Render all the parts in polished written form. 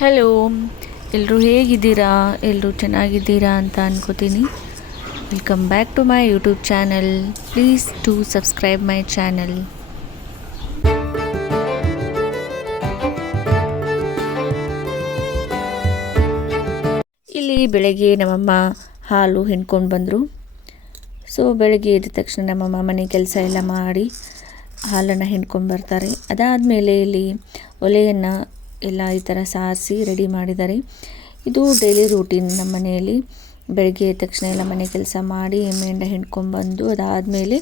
Hello, ಎಲ್ಲರೂ ಹೇಗಿದ್ದೀರಾ? ಎಲ್ಲರೂ ಚೆನ್ನಾಗಿದ್ದೀರಾ ಅಂತ ಅನ್ಕೋತೀನಿ. Welcome back to my YouTube channel. Please to subscribe my channel. ಇಲ್ಲಿ ಬೆಳಗ್ಗೆ ನಮ್ಮಮ್ಮ ಹಾಲು ಹಿಂಡ್ಕೊಂಡು ಬಂದರು. ಸೊ ಬೆಳಗ್ಗೆ ಎದ್ದ ತಕ್ಷಣ ನಮ್ಮಮ್ಮ ಮನೆ ಕೆಲಸ ಎಲ್ಲ ಮಾಡಿ ಹಾಲನ್ನು ಹಿಂಡ್ಕೊಂಡು ಬರ್ತಾರೆ. ಅದಾದಮೇಲೆ ಇಲ್ಲಿ ಒಲೆಯನ್ನು ಎಲ್ಲ ಈ ಥರ ಸಾರಿಸಿ ರೆಡಿ ಮಾಡಿದ್ದಾರೆ. ಇದು ಡೈಲಿ ರೂಟೀನ್ ನಮ್ಮ ಮನೆಯಲ್ಲಿ. ಬೆಳಗ್ಗೆ ಎದ್ದ ತಕ್ಷಣ ಎಲ್ಲ ಮನೆ ಕೆಲಸ ಮಾಡಿ ಎಮ್ಮೆಯನ್ನು ಹಿಂಡ್ಕೊಂಡ್ಬಂದು ಅದಾದಮೇಲೆ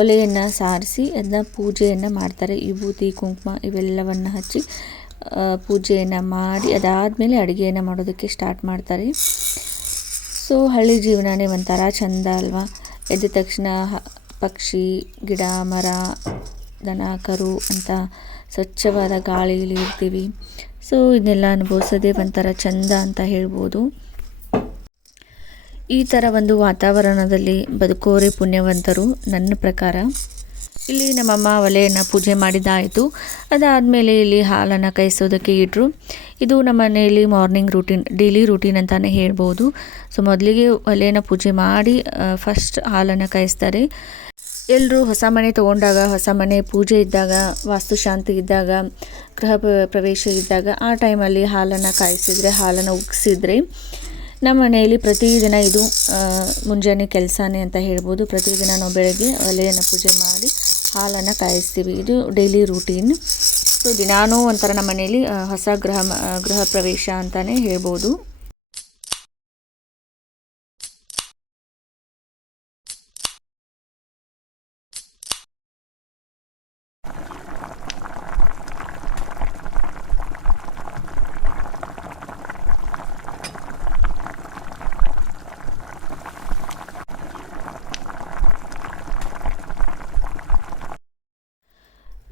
ಒಲೆಯನ್ನು ಸಾರಿಸಿ ಅದನ್ನ ಪೂಜೆಯನ್ನು ಮಾಡ್ತಾರೆ. ವಿಭೂತಿ ಕುಂಕುಮ ಇವೆಲ್ಲವನ್ನು ಹಚ್ಚಿ ಪೂಜೆಯನ್ನು ಮಾಡಿ ಅದಾದಮೇಲೆ ಅಡುಗೆಯನ್ನು ಮಾಡೋದಕ್ಕೆ ಸ್ಟಾರ್ಟ್ ಮಾಡ್ತಾರೆ. ಸೊ ಹಳ್ಳಿ ಜೀವನನೇ ಒಂಥರ ಚೆಂದ ಅಲ್ವಾ? ಎದ್ದ ತಕ್ಷಣ ಪಕ್ಷಿ, ಗಿಡ, ಮರ, ದನ, ಕರು ಅಂತ ಸ್ವಚ್ಛವಾದ ಗಾಳಿಯಲ್ಲಿ ಇರ್ತೀವಿ. ಸೊ ಇದನ್ನೆಲ್ಲ ಅನುಭವಿಸೋದೇ ಒಂಥರ ಚೆಂದ ಅಂತ ಹೇಳ್ಬೋದು. ಈ ಥರ ಒಂದು ವಾತಾವರಣದಲ್ಲಿ ಬದುಕೋರೆ ಪುಣ್ಯವಂತರು ನನ್ನ ಪ್ರಕಾರ. ಇಲ್ಲಿ ನಮ್ಮಮ್ಮ ಒಲೆಯನ್ನು ಪೂಜೆ ಮಾಡಿದ್ದಾಯಿತು. ಅದಾದಮೇಲೆ ಇಲ್ಲಿ ಹಾಲನ್ನು ಕಾಯಿಸೋದಕ್ಕೆ ಇಟ್ಟರು. ಇದು ನಮ್ಮ ಮನೆಯಲ್ಲಿ ಮಾರ್ನಿಂಗ್ ರೂಟೀನ್, ಡೈಲಿ ರೂಟೀನ್ ಅಂತಲೇ ಹೇಳ್ಬೋದು. ಸೊ ಮೊದಲಿಗೆ ಒಲೆಯನ್ನು ಪೂಜೆ ಮಾಡಿ ಫಸ್ಟ್ ಹಾಲನ್ನು ಕಾಯಿಸ್ತಾರೆ. ಎಲ್ಲರೂ ಹೊಸ ಮನೆ ತೊಗೊಂಡಾಗ, ಹೊಸ ಮನೆ ಪೂಜೆ ಇದ್ದಾಗ, ವಾಸ್ತುಶಾಂತಿ ಇದ್ದಾಗ, ಗೃಹ ಪ್ರವೇಶ ಇದ್ದಾಗ ಆ ಟೈಮಲ್ಲಿ ಹಾಲನ್ನು ಕಾಯಿಸಿದರೆ, ಹಾಲನ್ನು ಉಗ್ಸಿದ್ರೆ ನಮ್ಮ ಮನೆಯಲ್ಲಿ ಪ್ರತಿದಿನ ಇದು ಮುಂಜಾನೆ ಕೆಲಸನೇ ಅಂತ ಹೇಳ್ಬೋದು. ಪ್ರತಿದಿನ ನಾವು ಬೆಳಗ್ಗೆ ಒಲೆಯನ್ನು ಪೂಜೆ ಮಾಡಿ ಹಾಲನ್ನು ಕಾಯಿಸ್ತೀವಿ. ಇದು ಡೈಲಿ ರೂಟೀನ್. ಸೊ ದಿನಾನೂ ಒಂಥರ ನಮ್ಮ ಮನೆಯಲ್ಲಿ ಹೊಸ ಗೃಹ ಪ್ರವೇಶ ಅಂತಲೇ ಹೇಳ್ಬೋದು.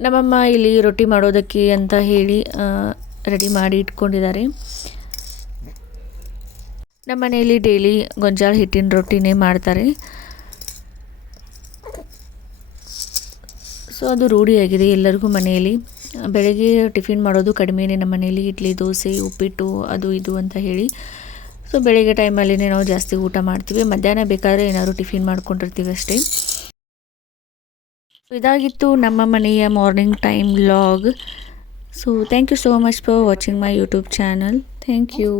ನಮ್ಮಮ್ಮ ಇಲ್ಲಿ ರೊಟ್ಟಿ ಮಾಡೋದಕ್ಕೆ ಅಂತ ಹೇಳಿ ರೆಡಿ ಮಾಡಿ ಇಟ್ಕೊಂಡಿದ್ದಾರೆ. ನಮ್ಮ ಮನೆಯಲ್ಲಿ ಡೈಲಿ ಗೊಂಜಾಳ ಹಿಟ್ಟಿನ ರೊಟ್ಟಿನೇ ಮಾಡ್ತಾರೆ. ಸೊ ಅದು ರೂಢಿಯಾಗಿದೆ ಎಲ್ಲರಿಗೂ ಮನೆಯಲ್ಲಿ. ಬೆಳಗ್ಗೆ ಟಿಫಿನ್ ಮಾಡೋದು ಕಡಿಮೆನೇ ನಮ್ಮ ಮನೆಯಲ್ಲಿ. ಇಡ್ಲಿ, ದೋಸೆ, ಉಪ್ಪಿಟ್ಟು ಅದು ಇದು ಅಂತ ಹೇಳಿ. ಸೊ ಬೆಳಗ್ಗೆ ಟೈಮಲ್ಲಿನೇ ನಾವು ಜಾಸ್ತಿ ಊಟ ಮಾಡ್ತೀವಿ. ಮಧ್ಯಾಹ್ನ ಬೇಕಾದರೆ ಏನಾದರೂ ಟಿಫಿನ್ ಮಾಡ್ಕೊಂಡಿರ್ತೀವಿ ಅಷ್ಟೇ. ಇದಾಗಿತ್ತು ನಮ್ಮ ಮನೆಯ morning time vlog. So thank you so much for watching my YouTube channel. Thank you.